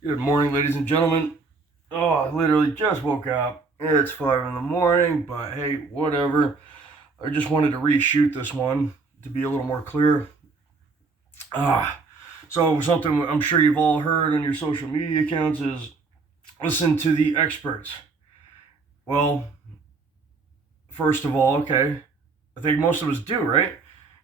Good morning, ladies and gentlemen. Oh, I literally just woke up. It's 5 in the morning, but hey, whatever. I just wanted to reshoot this one to be a little more clear. Ah, so something I'm sure you've all heard on your social media accounts is listen to the experts. Well, first of all, okay, I think most of us do, right?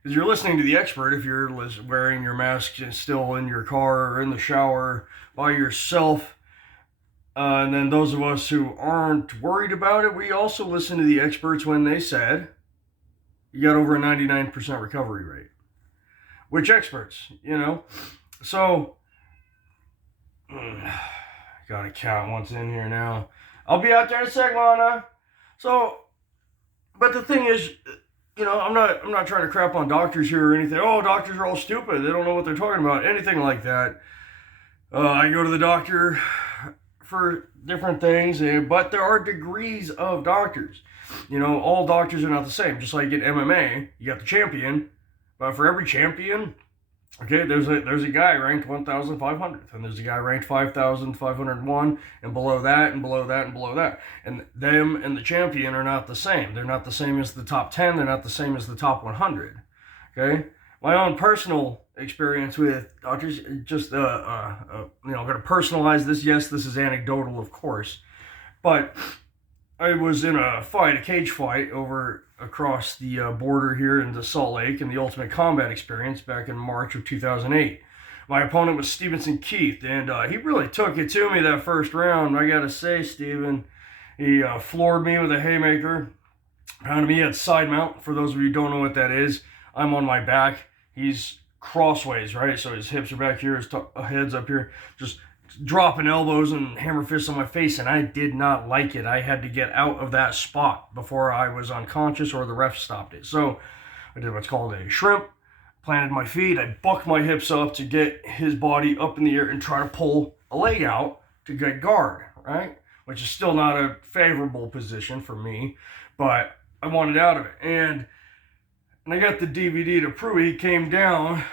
Because you're listening to the expert if you're wearing your mask still in your car or in the shower by yourself. And then those of us who aren't worried about it, we also listen to the experts when they said you got over a 99% recovery rate. Which experts, you know? So, gotta count what's in here now. I'll be out there in a sec, Lana. So, but the thing is, I'm not trying to crap on doctors here or anything. Oh, doctors are all stupid. They don't know what they're talking about. Anything like that. I go to the doctor for different things, but there are degrees of doctors. All doctors are not the same. Just like in MMA, you got the champion, but for every champion, okay, there's a guy ranked 1,500th, and there's a guy ranked 5,501, and below that, and below that, and below that. And them and the champion are not the same. They're not the same as the top 10. They're not the same as the top 100. Okay, my own personal experience with doctors, just I'm going to personalize this. Yes, this is anecdotal, of course, but I was in a cage fight over across the border here into Salt Lake in the Ultimate Combat Experience back in March of 2008. My opponent was Stevenson Keith, and he really took it to me that first round. I gotta say, Steven, he floored me with a haymaker. Pounded me at side mount. For those of you who don't know what that is, I'm on my back. He's crossways, right? So his hips are back here, his head's up here, just dropping elbows and hammer fists on my face, and I did not like it. I had to get out of that spot before I was unconscious or the ref stopped it. So I did what's called a shrimp, planted my feet, I bucked my hips up to get his body up in the air and try to pull a leg out to get guard, right? Which is still not a favorable position for me, but I wanted out of it. And I got the DVD to prove it. He came down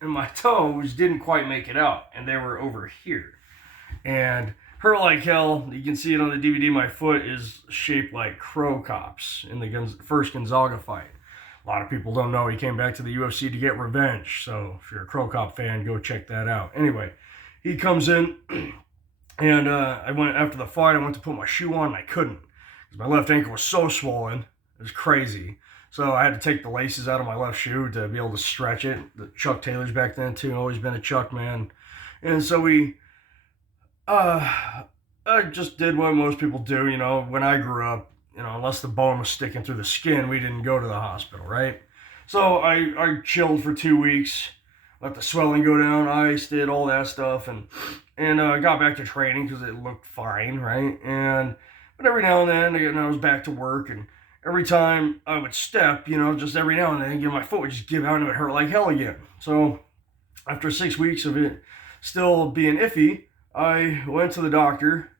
and my toes didn't quite make it out, and they were over here. And hurt like hell. You can see it on the DVD. My foot is shaped like Crow Cops in the first Gonzaga fight. A lot of people don't know he came back to the UFC to get revenge. So if you're a Crow Cop fan, go check that out. Anyway, he comes in, and I went after the fight. I went to put my shoe on, and I couldn't because my left ankle was so swollen. It was crazy. So I had to take the laces out of my left shoe to be able to stretch it. The Chuck Taylor's back then too. Always been a Chuck man. And so I just did what most people do. When I grew up, unless the bone was sticking through the skin, we didn't go to the hospital, right? So I chilled for 2 weeks, let the swelling go down, iced it, all that stuff, and got back to training because it looked fine, right? But every now and then, I was back to work, and every time I would step, just every now and then, my foot would just give out and it would hurt like hell again. So after 6 weeks of it still being iffy, I went to the doctor,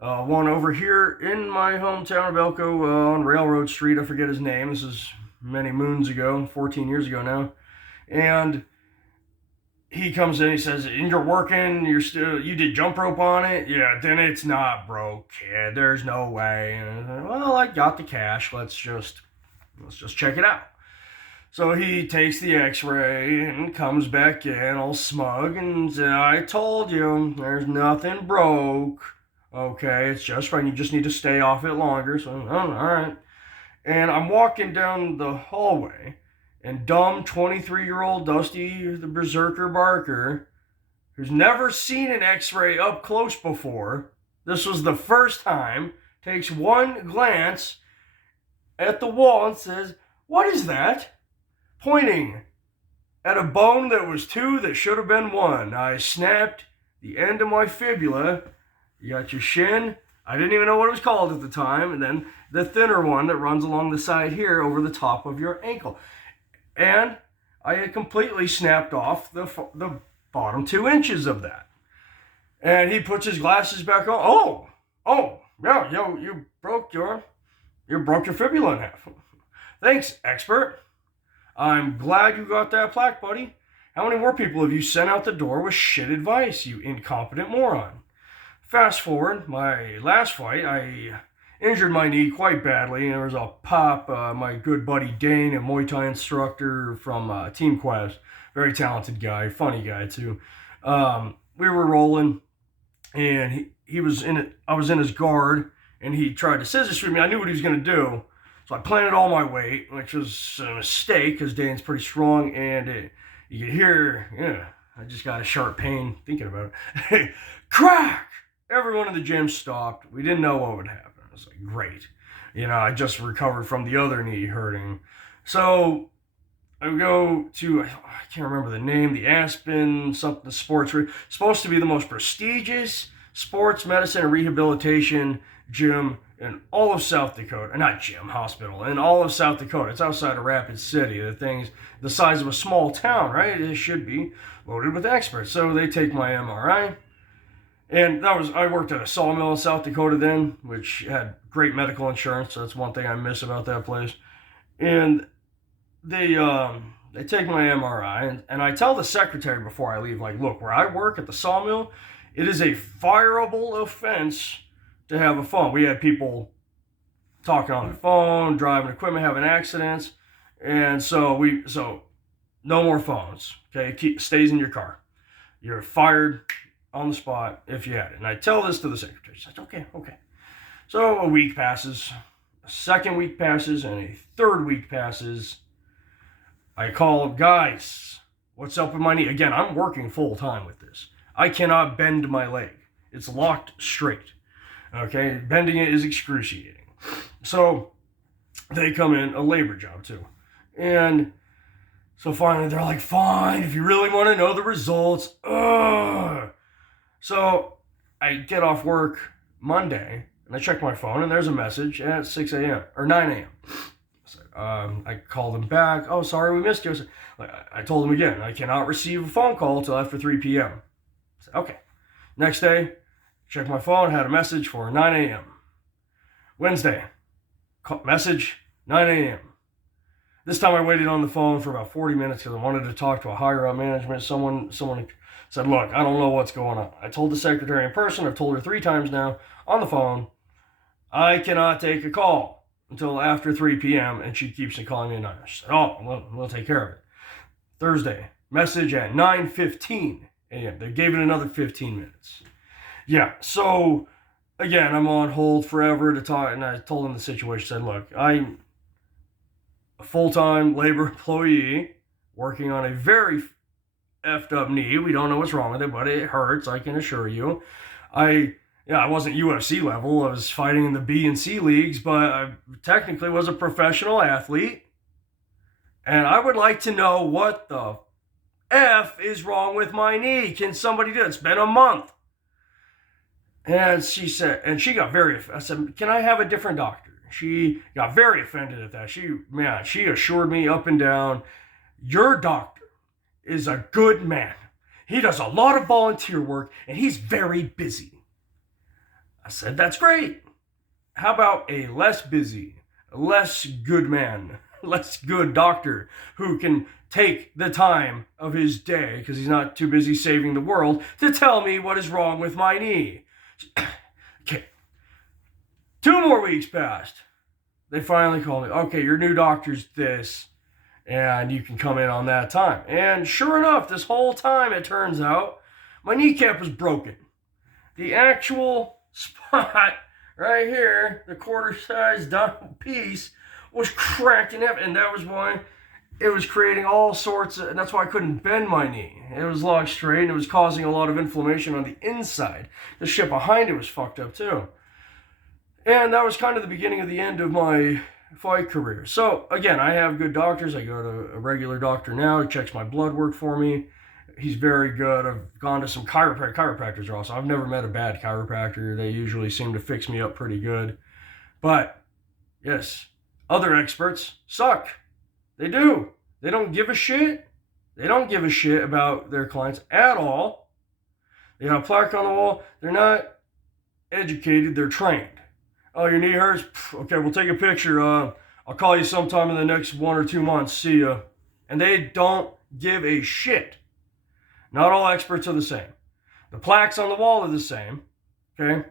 one over here in my hometown of Elko on Railroad Street. I forget his name. This is many moons ago, 14 years ago now. And he comes in, he says, and you're working, you did jump rope on it? Yeah, then it's not broke, kid. There's no way. And I said, well, I got the cash. Let's just check it out. So he takes the x-ray and comes back in all smug and says, I told you, there's nothing broke. Okay, it's just fine. You just need to stay off it longer. So, oh, all right. And I'm walking down the hallway, and dumb 23-year-old Dusty the Berserker Barker, who's never seen an x-ray up close before, this was the first time, takes one glance at the wall and says, what is that? Pointing at a bone that was two that should have been one. I snapped the end of my fibula. You got your shin. I didn't even know what it was called at the time. And then the thinner one that runs along the side here over the top of your ankle. And I had completely snapped off the bottom 2 inches of that. And he puts his glasses back on. Oh, yeah, you broke your fibula in half. Thanks, expert. I'm glad you got that plaque, buddy. How many more people have you sent out the door with shit advice, you incompetent moron? Fast forward, my last fight, I injured my knee quite badly. There was a pop, my good buddy Dane, a Muay Thai instructor from Team Quest, very talented guy, funny guy too. We were rolling, and he was in it. I was in his guard, and he tried to scissor sweep me. I knew what he was going to do, so I planted all my weight, which was a mistake because Dane's pretty strong, and you could hear, I just got a sharp pain thinking about it. Crack! Everyone in the gym stopped. We didn't know what would happen. I was like, great. I just recovered from the other knee hurting. So I go to, I can't remember the name, the Aspen something sports, supposed to be the most prestigious sports medicine and rehabilitation gym in all of South Dakota. Not gym, hospital, in all of South Dakota. It's outside of Rapid City. The thing's the size of a small town, right? It should be loaded with experts. So they take my MRI. And I worked at a sawmill in South Dakota then, which had great medical insurance. So that's one thing I miss about that place. And they take my MRI, and I tell the secretary before I leave, like, look, where I work at the sawmill, it is a fireable offense to have a phone. We had people talking on the phone, driving equipment, having accidents, and so no more phones. Okay, stays in your car. You're fired on the spot if you had it. And I tell this to the secretary. She says, okay. So a week passes, a second week passes, and a third week passes. I call, guys, what's up with my knee? Again, I'm working full time with this. I cannot bend my leg. It's locked straight. Okay, bending it is excruciating. So they come in, a labor job too. And so finally they're like, fine, if you really want to know the results. So I get off work Monday, and I check my phone, and there's a message at 6 a.m. or 9 a.m. So, I called them back. Oh, sorry, we missed you. I told them again, I cannot receive a phone call until after 3 p.m. I said, okay. Next day, check my phone, had a message for 9 a.m. Wednesday, message, 9 a.m. This time I waited on the phone for about 40 minutes because I wanted to talk to a higher up management. Someone said, look, I don't know what's going on. I told the secretary in person, I've told her 3 times now on the phone, I cannot take a call until after 3 p.m. and she keeps calling me at 9. She said, oh, we'll take care of it. Thursday, message at 9:15 a.m. They gave it another 15 minutes. Yeah, so again, I'm on hold forever to talk, and I told them the situation. I said, look, I'm a full-time labor employee working on a very effed up knee. We don't know what's wrong with it, but it hurts, I can assure you. I wasn't UFC level. I was fighting in the B and C leagues, but I technically was a professional athlete. And I would like to know what the F is wrong with my knee. Can somebody do it? It's been a month. And she said, and she got very, I said, can I have a different doctor? She got very offended at that. She assured me up and down, your doctor is a good man. He does a lot of volunteer work, and he's very busy. I said, that's great. How about a less busy, less good man, less good doctor who can take the time of his day, because he's not too busy saving the world, to tell me what is wrong with my knee? Okay. 2 more weeks passed. They finally called me. Okay, your new doctor's this, and you can come in on that time. And sure enough, this whole time, it turns out, my kneecap was broken. The actual spot right here, the quarter-sized piece, was cracking up, and that was why it was creating all sorts of, and that's why I couldn't bend my knee. It was locked straight, and it was causing a lot of inflammation on the inside. The shit behind it was fucked up too. And that was kind of the beginning of the end of my fight career. So again, I have good doctors. I go to a regular doctor now. He checks my blood work for me. He's very good. I've gone to some chiropractors also. I've never met a bad chiropractor. They usually seem to fix me up pretty good. But yes, other experts suck. They do. They don't give a shit. They don't give a shit about their clients at all. They got a plaque on the wall. They're not educated. They're trained. Oh, your knee hurts? Okay, we'll take a picture. I'll call you sometime in the next 1 or 2 months. See ya. And they don't give a shit. Not all experts are the same. The plaques on the wall are the same, okay?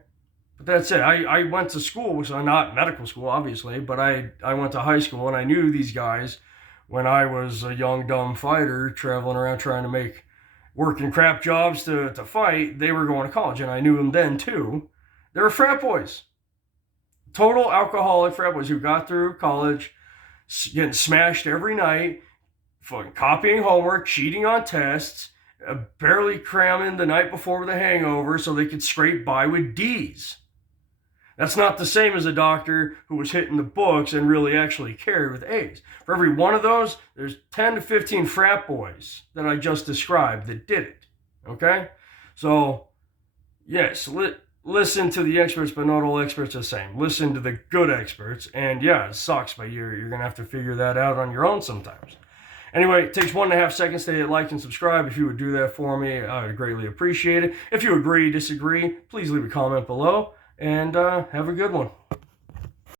But that's it. I went to school, so not medical school, obviously, but I went to high school, and I knew these guys when I was a young, dumb fighter traveling around trying to make working crap jobs to fight. They were going to college, and I knew them then, too. They were frat boys. Total alcoholic frat boys who got through college, getting smashed every night, fucking copying homework, cheating on tests, barely cramming the night before with a hangover so they could scrape by with D's. That's not the same as a doctor who was hitting the books and really actually cared with A's. For every one of those, there's 10 to 15 frat boys that I just described that did it. Okay? So, yes, listen to the experts, but not all experts are the same. Listen to the good experts, and yeah, it sucks, but you're going to have to figure that out on your own sometimes. Anyway, it takes 1.5 seconds to hit like and subscribe. If you would do that for me, I would greatly appreciate it. If you agree, disagree, please leave a comment below, and have a good one.